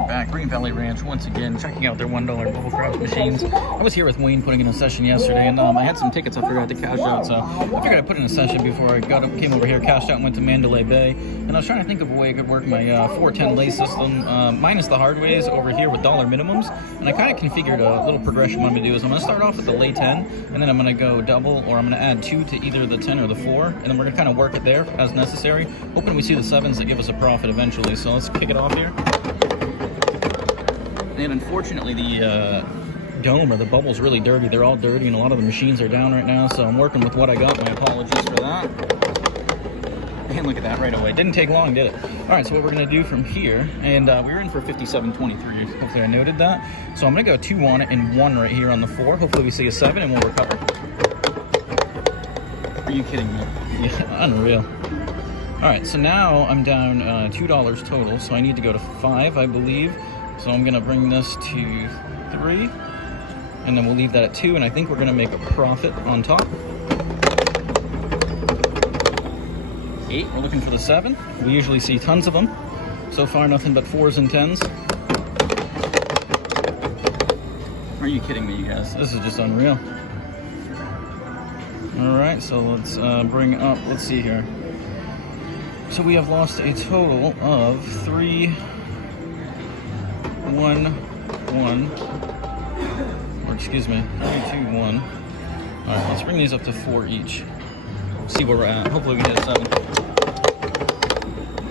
we're back, Green Valley Ranch, once again, checking out their $1 bubble craft machines. I was here with Wayne putting in a session yesterday, and I had some tickets I forgot to cash out, so I figured I'd put in a session before I came over here, cashed out, and went to Mandalay Bay. And I was trying to think of a way I could work my 410 lay system, minus the hard ways over here with dollar minimums. And I kind of configured a little progression. What I'm going to do is I'm going to start off with the lay 10, and then I'm going to go double, or I'm going to add 2 to either the 10 or the 4, and then we're going to kind of work it there as necessary, hoping we see the 7s that give us a profit eventually. So let's kick it off here. And unfortunately, the dome or the bubble's really dirty. They're all dirty, and a lot of the machines are down right now, so I'm working with what I got. My apologies for that. And look at that right away. Didn't take long, did it? All right, so what we're going to do from here, and we were in for 57.23. Hopefully I noted that. So I'm going to go 2 on it and 1 right here on the 4. Hopefully we see a 7 and we'll recover. Are you kidding me? Yeah, unreal. All right, so now I'm down $2 total, so I need to go to 5, I believe. So I'm gonna bring this to 3, and then we'll leave that at 2, and I think we're gonna make a profit on top. 8, we're looking for the 7. We usually see tons of them. So far, nothing but 4s and 10s. Are you kidding me, you guys? This is just unreal. All right, so let's bring up, let's see here. So we have lost a total of 3, 1, 1, or excuse me, 3, 2, 1. All right, let's bring these up to 4 each. See where we're at. Hopefully we hit a 7.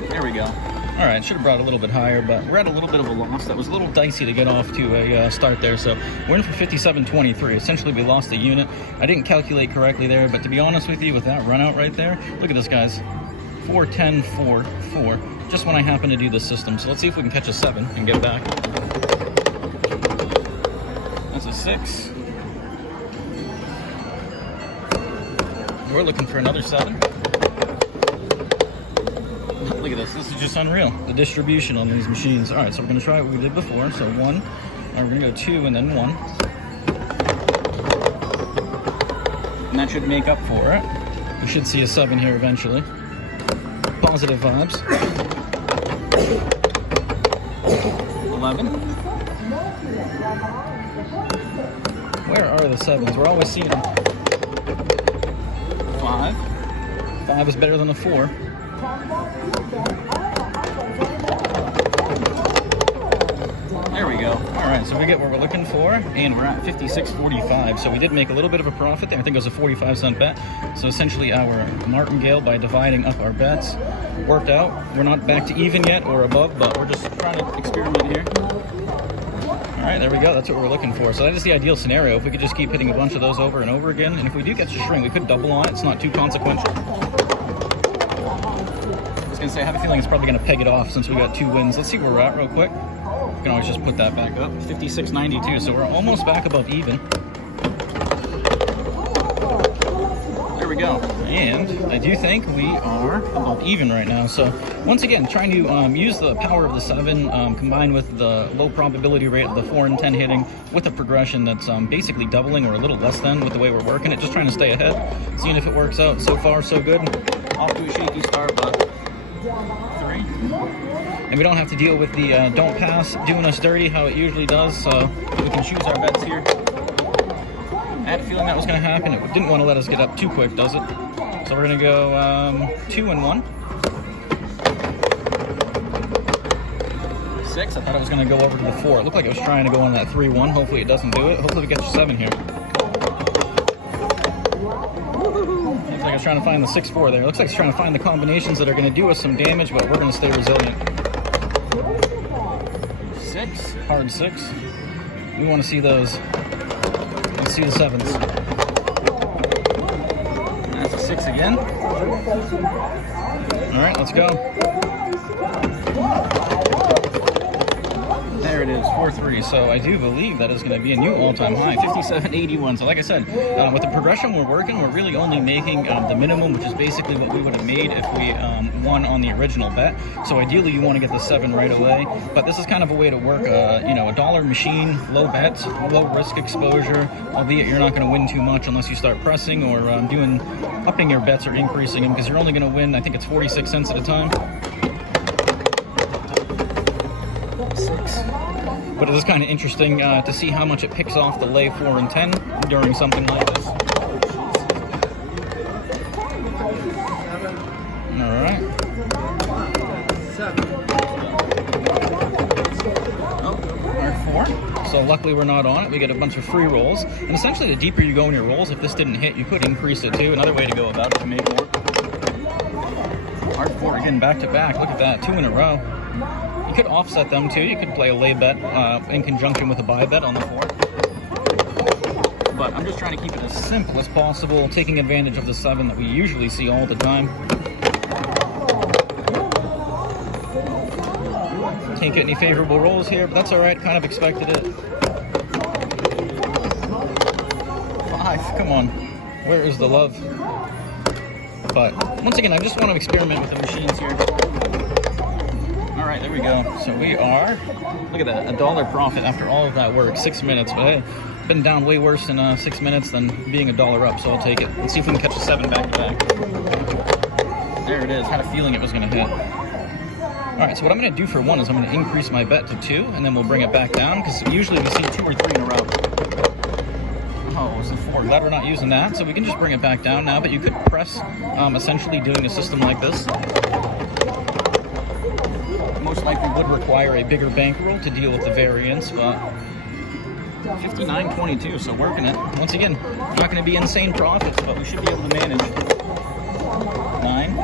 There we go. All right, should have brought it a little bit higher, but we're at a little bit of a loss. That was a little dicey to get off to a start there. So we're in for 57.23. Essentially, we lost a unit. I didn't calculate correctly there, but to be honest with you, with that run out right there, look at this, guys. 4, 10, 4, 4. Just when I happen to do this system. So let's see if we can catch a 7 and get back. That's a 6. We're looking for another 7. Look at this. This is just unreal. The distribution on these machines. All right, so we're going to try what we did before. So 1. And we're going to go 2 and then 1. And that should make up for it. We should see a 7 here eventually. Positive vibes. 11. Where are the 7s? We're always seeing them. 5. 5 is better than a 4. There we go. All right, so we get what we're looking for, and we're at 56.45. So we did make a little bit of a profit there. I think it was a 45-cent bet. So essentially our martingale, by dividing up our bets, worked out. We're not back to even yet or above, but we're just trying to experiment here. All right, there we go. That's what we're looking for. So that is the ideal scenario. If we could just keep hitting a bunch of those over and over again, and if we do catch a string, we could double on it. It's not too consequential. I was gonna say, I have a feeling it's probably gonna peg it off since we got 2 wins. Let's see where we're at real quick. We can always just put that back up. 56.92, so we're almost back above even. There we go. And I do think we are above even right now. So once again, trying to use the power of the 7 combined with the low probability rate of the 4 and 10 hitting with a progression that's basically doubling or a little less than with the way we're working it. Just trying to stay ahead, seeing if it works out. So far, so good. Off to a shaky start, but 3. And we don't have to deal with the don't pass doing us dirty how it usually does, so we can choose our bets here. I had a feeling that was going to happen. It didn't want to let us get up too quick, does it? So we're going to go 2 and 1. 6. I thought it was going to go over to the 4. It looked like it was trying to go on that 3-1. Hopefully it doesn't do it. Hopefully we get to 7 here. Looks like it's trying to find the 6-4 there. Looks like it's trying to find the combinations that are going to do us some damage, but we're going to stay resilient. 6, hard 6. We want to see those. Let's see the 7s. That's a 6 again. All right, let's go. There it is, 4-3. So I do believe that is going to be a new all-time high, 57.81. So like I said, with the progression we're working, we're really only making the minimum, which is basically what we would have made if we won on the original bet. So ideally, you want to get the 7 right away. But this is kind of a way to work, you know, a dollar machine, low bet, low risk exposure. Albeit you're not going to win too much unless you start pressing or upping your bets or increasing them, because you're only going to win, I think it's 46 cents at a time. 6. But it is kind of interesting to see how much it picks off the lay 4 and 10 during something like this. All right. Oh, 4. So luckily we're not on it. We get a bunch of free rolls. And essentially the deeper you go in your rolls, if this didn't hit, you could increase it too. Another way to go about it to make more. R4 again, back to back. Look at that, 2 in a row. You could offset them too. You could play a lay bet in conjunction with a buy bet on the 4. But I'm just trying to keep it as simple as possible, taking advantage of the 7 that we usually see all the time. Can't get any favorable rolls here, but that's all right. Kind of expected it. 5, come on. Where is the love? But once again, I just want to experiment with the machines here. All right, there we go. So we are, look at that, $1 profit after all of that work, 6 minutes. But hey, been down way worse in 6 minutes than being $1 up, so I'll take it. Let's see if we can catch a 7 back to back. There it is. Had a feeling it was going to hit. All right, so what I'm going to do for 1 is I'm going to increase my bet to 2, and then we'll bring it back down, because usually we see 2 or 3 in a row. Oh, it's a 4. Glad we're not using that, so we can just bring it back down now, but you could press, essentially doing a system like this. Most likely would require a bigger bankroll to deal with the variance, but 59.22, so working it. Once again, not going to be insane profits, but we should be able to manage. 9.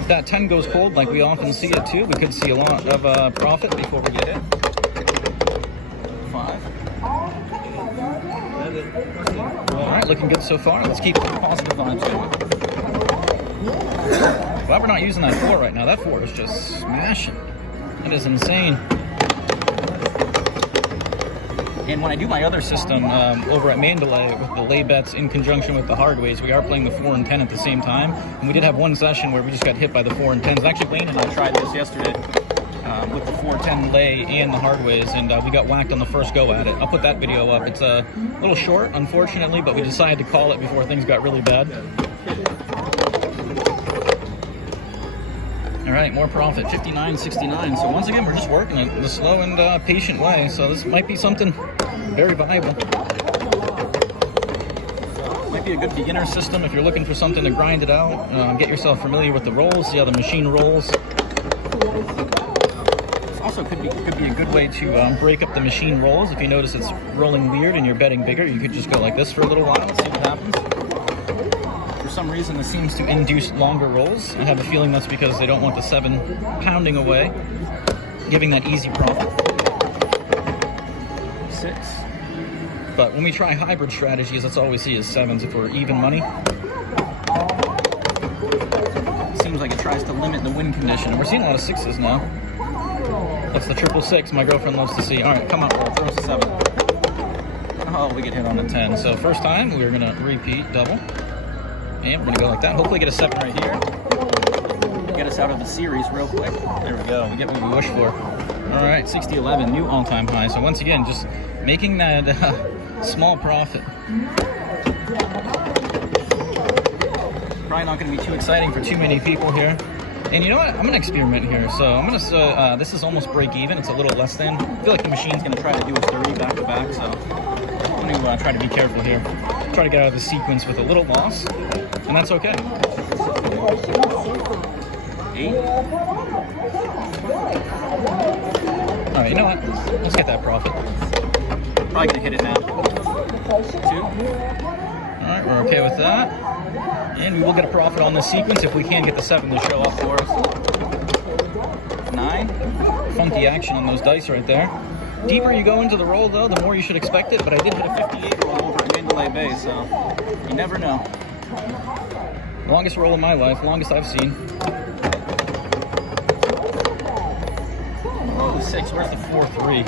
If that 10 goes cold, like we often see it too, we could see a lot of profit before we get hit. 5. All right, looking good so far. Let's keep the positive vibes going. Glad we're not using that 4 right now. That 4 is just smashing. That is insane. And when I do my other system over at Mandalay with the lay bets in conjunction with the hard ways, we are playing the 4 and 10 at the same time. And we did have one session where we just got hit by the 4 and 10s. Actually, Wayne and I tried this yesterday with the 4-10 lay and the hard ways, and we got whacked on the first go at it. I'll put that video up. It's a little short, unfortunately, but we decided to call it before things got really bad. All right, more profit, 59.69. So once again, we're just working it the slow and patient way. So this might be something very viable. Might be a good beginner system if you're looking for something to grind it out. Get yourself familiar with the rolls, see how the machine rolls. This also could be a good way to break up the machine rolls. If you notice it's rolling weird and you're betting bigger, you could just go like this for a little while and see what happens. For some reason, this seems to induce longer rolls. I have a feeling that's because they don't want the 7 pounding away, giving that easy profit. 6. But when we try hybrid strategies, that's all we see is 7s if we're even money. It seems like it tries to limit the win condition. And we're seeing a lot of 6s now. That's the 666 my girlfriend loves to see. All right, come on, roll. Throw us a 7. Oh, we get hit on the 10. So first time, we're going to repeat double. And we're going to go like that. Hopefully get a 7 right here. Get us out of the series real quick. There we go. We get what we wish for. All right, 60.11, new all-time high. So once again, just making that small profit. Probably not going to be too exciting for too many people here. And you know what? I'm going to experiment here. So I'm going to, this is almost break even. It's a little less than. I feel like the machine's going to try to do a 30 back to back. So I'm going to try to be careful here. Try to get out of the sequence with a little loss. And that's okay. 8. All right, you know what? Let's get that profit. Probably gonna hit it now. 2. All right, we're okay with that. And we will get a profit on this sequence if we can get the 7 to show up for us. 9. Funky action on those dice right there. Deeper you go into the roll, though, the more you should expect it. But I did hit a 58 roll over at Mandalay Bay, so you never know. Longest roll of my life, longest I've seen. Oh, 6. Where's the 4-3?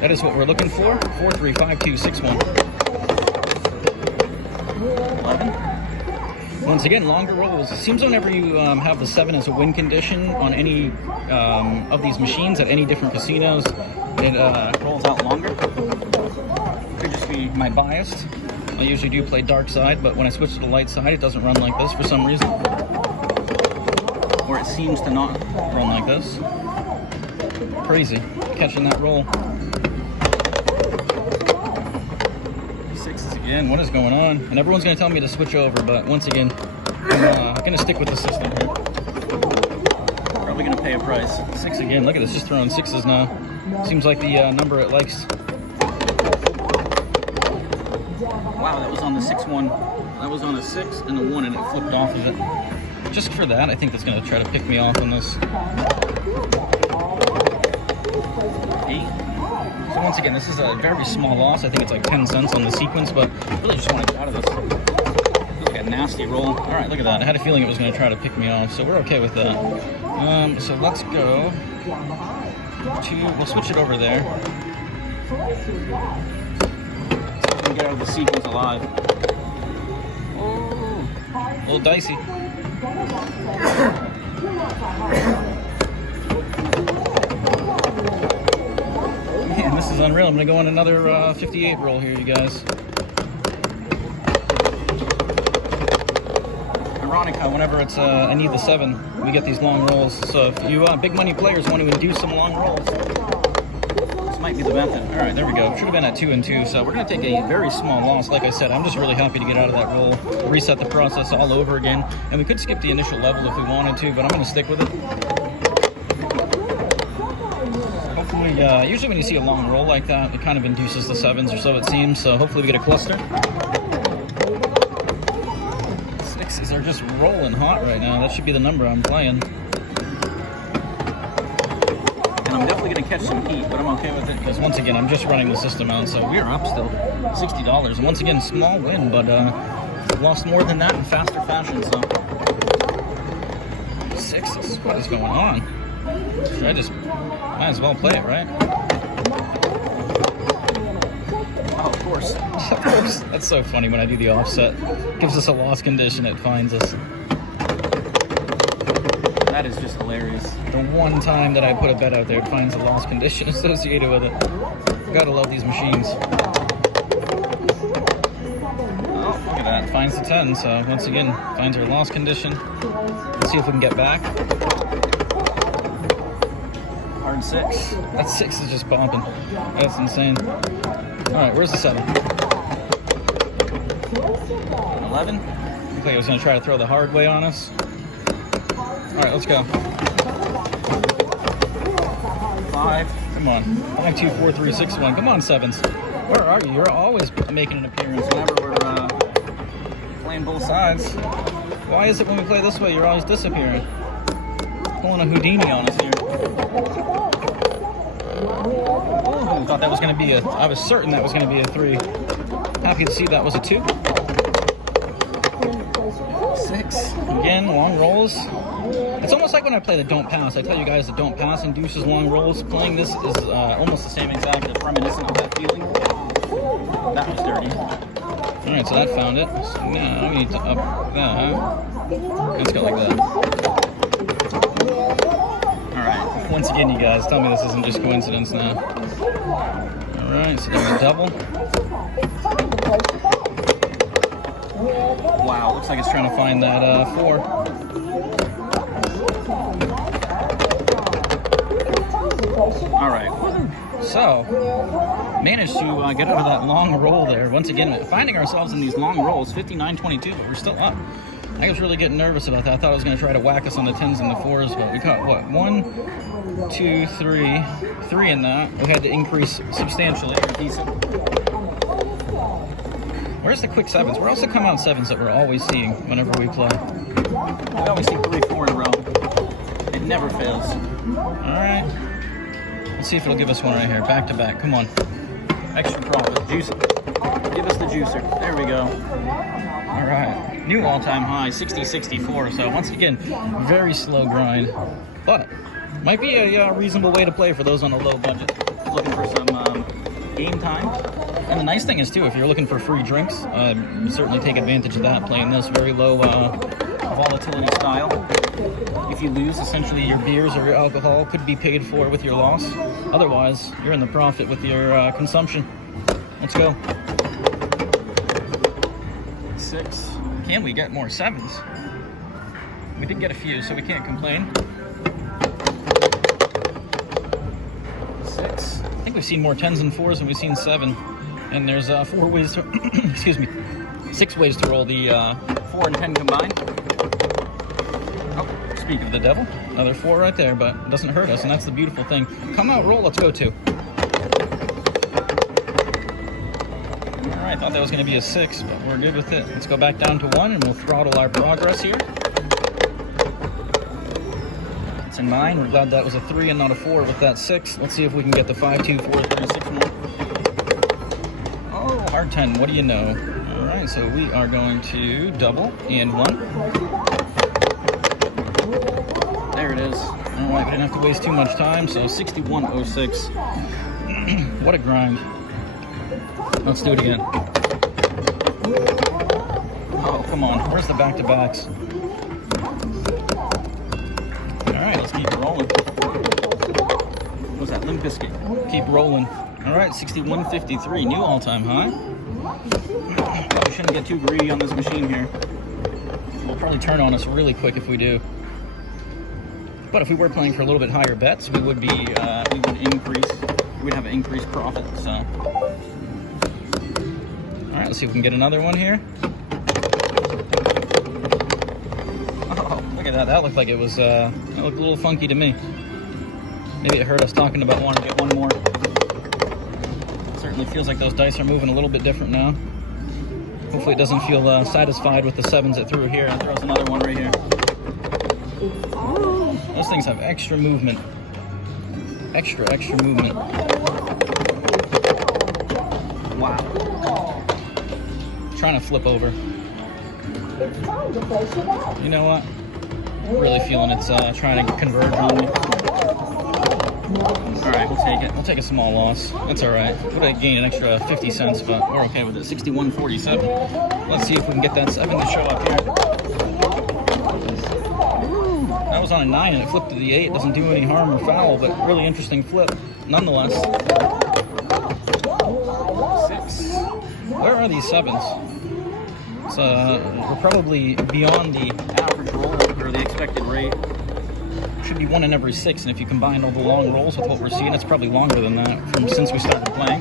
That is what we're looking for. 4-3, 5-2, 6-1. 11. Once again, longer rolls. It seems whenever you have the 7 as a win condition on any of these machines at any different casinos, it rolls out longer. Could just be my bias. I usually do play dark side, but when I switch to the light side, it doesn't run like this for some reason. Or it seems to not run like this. Crazy, catching that roll. again, what is going on? And everyone's going to tell me to switch over, but once again, I'm going to stick with the system here. Probably going to pay a price. 6 again. Look at this, just throwing 6s now. Seems like the number it likes. Wow, that was on the 6-1. That was on a 6 and a 1, and it flipped off of it. Just for that, I think that's going to try to pick me off on this. 8. So once again, this is a very small loss. I think it's like 10 cents on the sequence, but I really just want to get out of this. Feels like a nasty roll. All right, look at that. I had a feeling it was going to try to pick me off, so we're okay with that. So let's go to, we'll switch it over there. So we can get out of the sequence alive. Oh, a little dicey. Man, this is unreal. I'm going to go on another 58 roll here, you guys. Ironic how whenever it's I need the 7, we get these long rolls. So if you big money players want to induce some long rolls, this might be the method. All right, there we go. Should have been at 2 and 2. So we're going to take a very small loss. Like I said, I'm just really happy to get out of that roll, reset the process all over again. And we could skip the initial level if we wanted to, but I'm going to stick with it. Hopefully, usually when you see a long roll like that, it kind of induces the 7s or so it seems. So hopefully we get a cluster. 6s are just rolling hot right now. That should be the number I'm playing. And I'm definitely going to catch some heat, but I'm okay with it because once again, I'm just running the system out. So we're up still, $60. And once again, small win, but lost more than that in faster fashion. So 6s, what is going on? Should I just, might as well play it, right? Oh, of course. Of course. That's so funny when I do the offset. Gives us a loss condition, it finds us. That is just hilarious. The one time that I put a bet out there, it finds a loss condition associated with it. Gotta love these machines. Oh, look at that. Finds the 10, so once again, finds our loss condition. Let's see if we can get back. Hard 6. That 6 is just bumping. That's insane. Alright, where's the 7? 11? Looks like I was going to try to throw the hard way on us. Alright, let's go. 5. Come on. 5, 2, 4, 3, 6, 1. Come on, 7s. Where are you? You're always making an appearance whenever we're playing both sides. Why is it when we play this way, you're always disappearing? Pulling a Houdini on us here. Oh, I thought that was going to be a... I was certain that was going to be a 3. Happy to see that was a 2. 6. Again, long rolls. It's almost like when I play the don't pass. I tell you guys the don't pass induces long rolls. Playing this is almost the same exact, reminiscent of that feeling. That was dirty. Alright, so that found it. So now we need to up that. Let's go like that. Alright, once again, you guys, tell me this isn't just coincidence now. Alright, so there's a double. Wow, looks like it's trying to find that 4. Alright, so managed to get out of that long roll there. Once again, finding ourselves in these long rolls, 59.22, but we're still up. I was really getting nervous about that. I thought I was going to try to whack us on the 10s and the 4s, but we caught, what, 1, 2, 3, 3 in that. We had to increase substantially, or decent. Where's the quick 7s? We're also come out 7s that we're always seeing whenever we play. We always see 3, 4 in a row. It never fails. Alright. Let's see if it'll give us one right here. Back to back. Come on. Extra profit. Juice it. Give us the juicer. There we go. Alright. New all-time high, 60.64. So once again, very slow grind. But might be a reasonable way to play for those on a low budget. Looking for some game time. And the nice thing is, too, if you're looking for free drinks, certainly take advantage of that, playing this very low volatility style. If you lose, essentially your beers or your alcohol could be paid for with your loss. Otherwise, you're in the profit with your consumption. Let's go. 6. Can we get more 7s? We did get a few, so we can't complain. 6. I think we've seen more 10s and 4s than we've seen 7. And there's 4 ways to, excuse me, 6 ways to roll the 4 and 10 combined. Oh, speaking of the devil, another 4 right there, but it doesn't hurt us, and that's the beautiful thing. Come out, roll, let's go 2. All right, thought that was going to be a 6, but we're good with it. Let's go back down to 1, and we'll throttle our progress here. It's a 9. We're glad that was a 3 and not a 4 with that 6. Let's see if we can get the 5, 2, 4, 3, 6 more. Oh, hard 10. What do you know? All right, so we are going to double and 1. There it is. All right, we didn't have to waste too much time. So 61.06. What a grind. Let's do it again. Oh, come on. Where's the back-to-backs? All right, let's keep rolling. What was that? Limp Biscuit. Keep rolling. All right, 61.53, new all-time high. Probably shouldn't get too greedy on this machine here. We'll probably turn on us really quick if we do. But if we were playing for a little bit higher bets, we would have an increased profit. So, all right, let's see if we can get another one here. Oh, look at that! That looked like it was. That looked a little funky to me. Maybe it heard us talking about wanting to get one more. Certainly feels like those dice are moving a little bit different now. Hopefully it doesn't feel satisfied with the 7s it threw here. It throws another one right here. Those things have extra movement. Extra movement. Wow. Trying to flip over. You know what? Really feeling it's trying to converge on me. Alright, we'll take it. We'll take a small loss. That's alright. Would have gained an extra 50 cents, but we're okay with it. 61.47. Let's see if we can get that 7 to show up here. That was on a 9 and it flipped to the 8. Doesn't do any harm or foul, but really interesting flip nonetheless. 6. Where are these 7s? So we're probably beyond the average roll or the expected rate. Should be 1 in every 6, and if you combine all the long rolls with what we're seeing, it's probably longer than that since we started playing.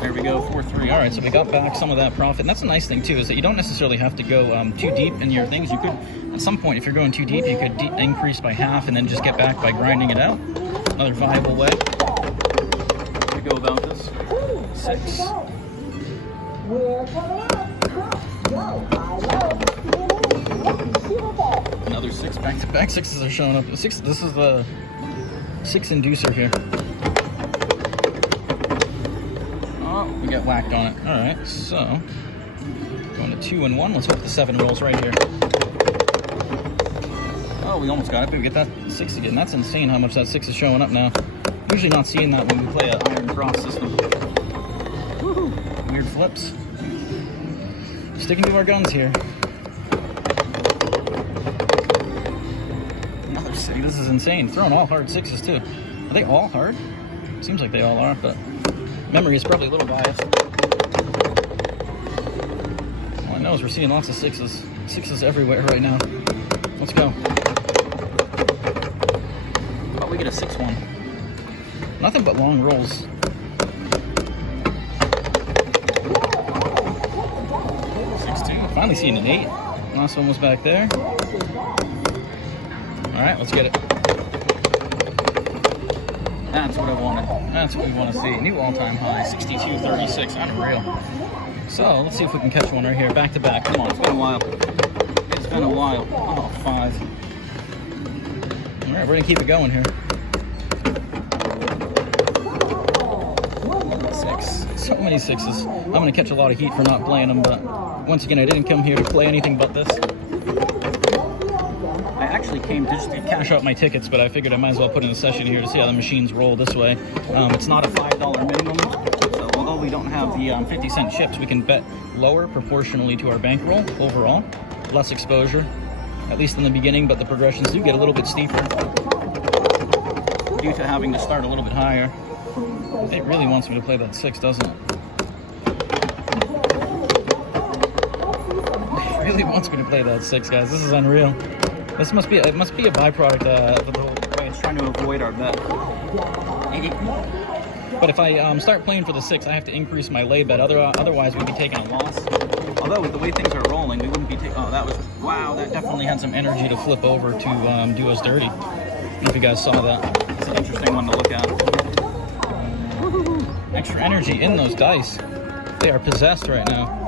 There we go, 4-3. All right, so we got back some of that profit, and that's a nice thing too, is that you don't necessarily have to go too deep in your things. You could, at some point, if you're going too deep, you could increase by half and then just get back by grinding it out. Another viable way to go about this. 6. Another 6, back-to-back 6s are showing up. 6. This is the 6 inducer here. Oh, we got whacked on it. All right, so going to 2 and 1. Let's hope the 7 rolls right here. Oh, we almost got it. But we get that 6 again. That's insane how much that 6 is showing up now. Usually not seeing that when we play an iron cross system. Woohoo! Weird flips. Sticking to our guns here. Another 6. This is insane. Throwing all hard 6s too. Are they all hard? Seems like they all are, but memory is probably a little biased. All I know is we're seeing lots of 6s. 6s everywhere right now. Let's go. Oh, we get a 6-1. Nothing but long rolls. 6-2. Finally seeing an 8. Last one was back there. All right, let's get it. That's what I wanted. That's what we want to see. New all-time high, 62.36. Unreal. So let's see if we can catch one right here, back to back. Come on, it's been a while. It's been a while. Oh, 5. All right, we're gonna keep it going here. 6. So many 6s. I'm gonna catch a lot of heat for not playing them, but once again, I didn't come here to play anything but this. I actually came just to cash out my tickets, but I figured I might as well put in a session here to see how the machines roll this way. It's not a $5 minimum, so although we don't have the 50-cent chips, we can bet lower proportionally to our bankroll overall. Less exposure, at least in the beginning, but the progressions do get a little bit steeper due to having to start a little bit higher. It really wants me to play that 6, doesn't it? It really wants me to play that 6, guys. This is unreal. This must be a byproduct of the way it's trying to avoid our bet. But if I start playing for the 6, I have to increase my lay bet. Otherwise, we'd be taking a loss. Although with the way things are rolling, we wouldn't be taking. Oh, that was wow! That definitely had some energy to flip over to do us dirty. I don't know if you guys saw that. It's an interesting one to look at. Extra energy in those dice. They are possessed right now.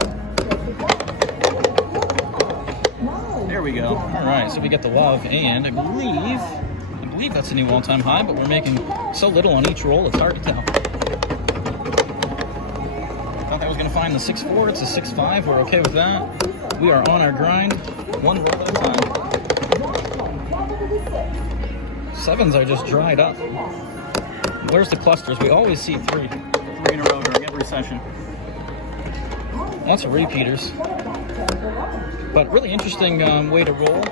There we go. All right, so we get the love, and I believe that's a new all-time high, but we're making so little on each roll, it's hard to tell. Thought I was going to find the 6-4, it's a 6-5, we're okay with that. We are on our grind, one roll at a time. 7s are just dried up. Where's the clusters? We always see 3 in a row during every session. Lots of repeaters. But really interesting way to roll.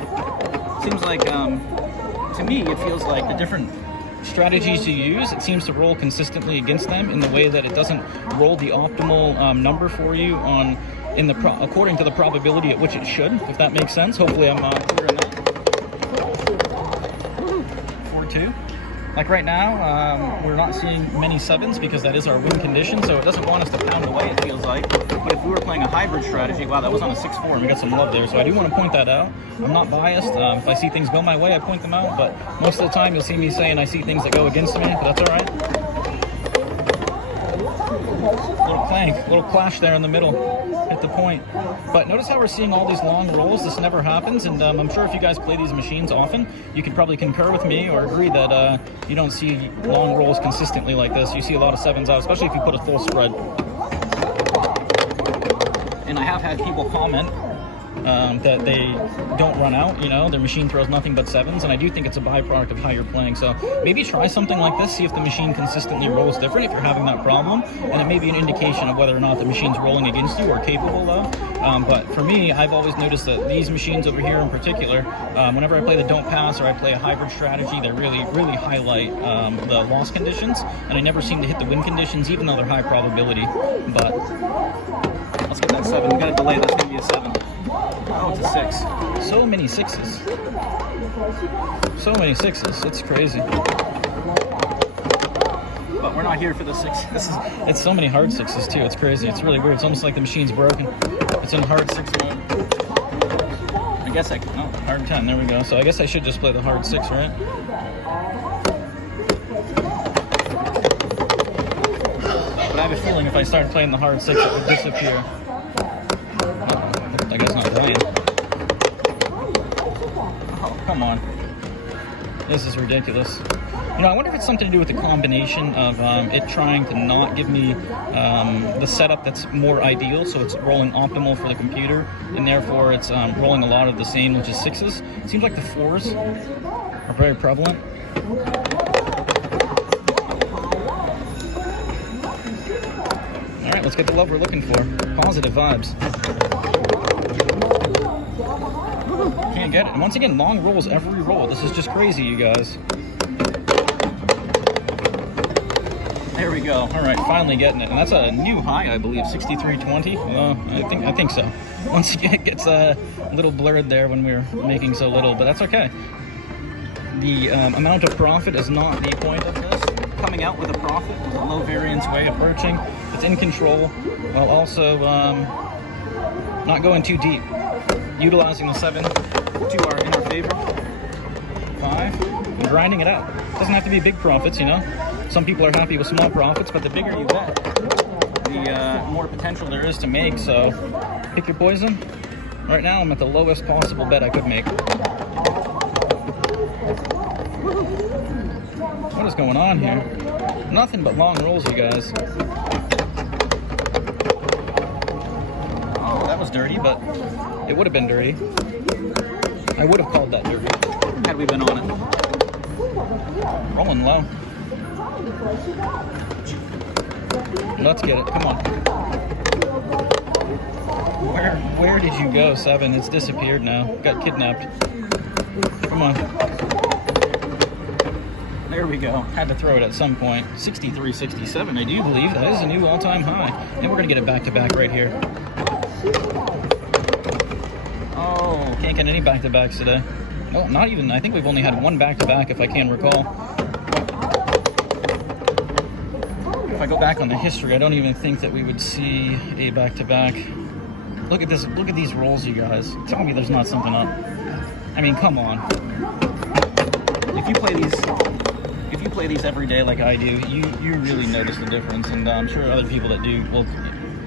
Seems like, to me, it feels like the different strategies you use, it seems to roll consistently against them in the way that it doesn't roll the optimal number for you according to the probability at which it should, if that makes sense. Hopefully I'm clear on that. 4-2. Like right now, we're not seeing many 7s because that is our win condition, so it doesn't want us to pound away, it feels like. But if we were playing a hybrid strategy, wow, that was on a 6-4 and we got some love there, so I do want to point that out. I'm not biased. If I see things go my way, I point them out, but most of the time you'll see me saying I see things that go against me, but that's all right. Little clank, little clash there in the middle. Hit the point. But notice how we're seeing all these long rolls. This never happens, and I'm sure if you guys play these machines often, you could probably concur with me or agree that you don't see long rolls consistently like this. You see a lot of 7s out, especially if you put a full spread. And I have had people comment that they don't run out, you know, their machine throws nothing but 7s, and I do think it's a byproduct of how you're playing. So maybe try something like this, see if the machine consistently rolls different if you're having that problem, and it may be an indication of whether or not the machine's rolling against you or capable of. But for me, I've always noticed that these machines over here in particular, whenever I play the don't pass or I play a hybrid strategy, they really highlight the loss conditions, and I never seem to hit the win conditions, even though they're high probability. But let's get that 7. We got a delay. That's going to be a 7. Oh, it's a 6. So many 6s. So many 6s. It's crazy. But we're not here for the 6. It's so many hard 6s too. It's crazy. It's really weird. It's almost like the machine's broken. It's in hard 6 mode. I guess hard 10. There we go. So I guess I should just play the hard 6, right? But I have a feeling if I start playing the hard 6, it would disappear. I guess not playing. Oh, come on. This is ridiculous. You know, I wonder if it's something to do with the combination of it trying to not give me the setup that's more ideal, so it's rolling optimal for the computer, and therefore it's rolling a lot of the same, which is 6s. It seems like the 4s are very prevalent. All right, let's get the love we're looking for. Positive vibes. Can't get it. And once again, long rolls every roll. This is just crazy, you guys. There we go. All right, finally getting it. And that's a new high, I believe, 63.20. I think so. Once again, it gets a little blurred there when we're making so little, but that's okay. The amount of profit is not the point of this. Coming out with a profit is a low variance way approaching. It's in control while also not going too deep. Utilizing the 7 to our inner favor. 5, and grinding it out. Doesn't have to be big profits, you know. Some people are happy with small profits, but the bigger you bet, the more potential there is to make. So pick your poison. Right now, I'm at the lowest possible bet I could make. What is going on here? Nothing but long rolls, you guys. Oh, that was dirty, but it would have been dirty. I would have called that dirty had we been on it. Rolling low. Let's get it. Come on. Where did you go, 7? It's disappeared now. Got kidnapped. Come on. There we go. Had to throw it at some point. 63.67. I do believe that is a new all-time high. And we're going to get it back-to-back right here. Oh, can't get any back-to-backs today. Well, not even. I think we've only had one back-to-back if I can recall. I go back on the history, I don't even think that we would see a back-to-back. Look at this. Look at these rolls, you guys. Tell me there's not something up. I mean, come on. If you play these every day like I do, you really notice the difference, and I'm sure other people that do will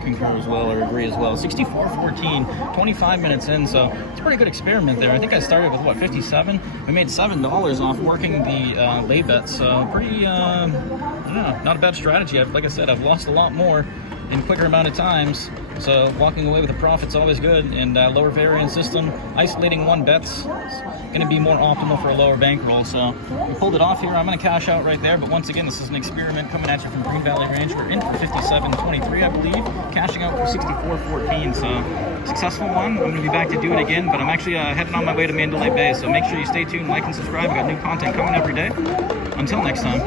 concur as well or agree as well. 64.14, 25 minutes in, so it's a pretty good experiment there. I think I started with what, 57? We made $7 off working the lay bets, so pretty, yeah, not a bad strategy. Like I said, I've lost a lot more in quicker amount of times, so walking away with a profit's always good. And lower variance system, isolating one bet's going to be more optimal for a lower bankroll. So we pulled it off here. I'm going to cash out right there, but once again, this is an experiment coming at you from Green Valley Ranch. We're in for 57.23, I believe, cashing out for 64.14. So successful one. I'm going to be back to do it again, but I'm actually heading on my way to Mandalay Bay, so make sure you stay tuned, like and subscribe. We got new content coming every day. Until next time.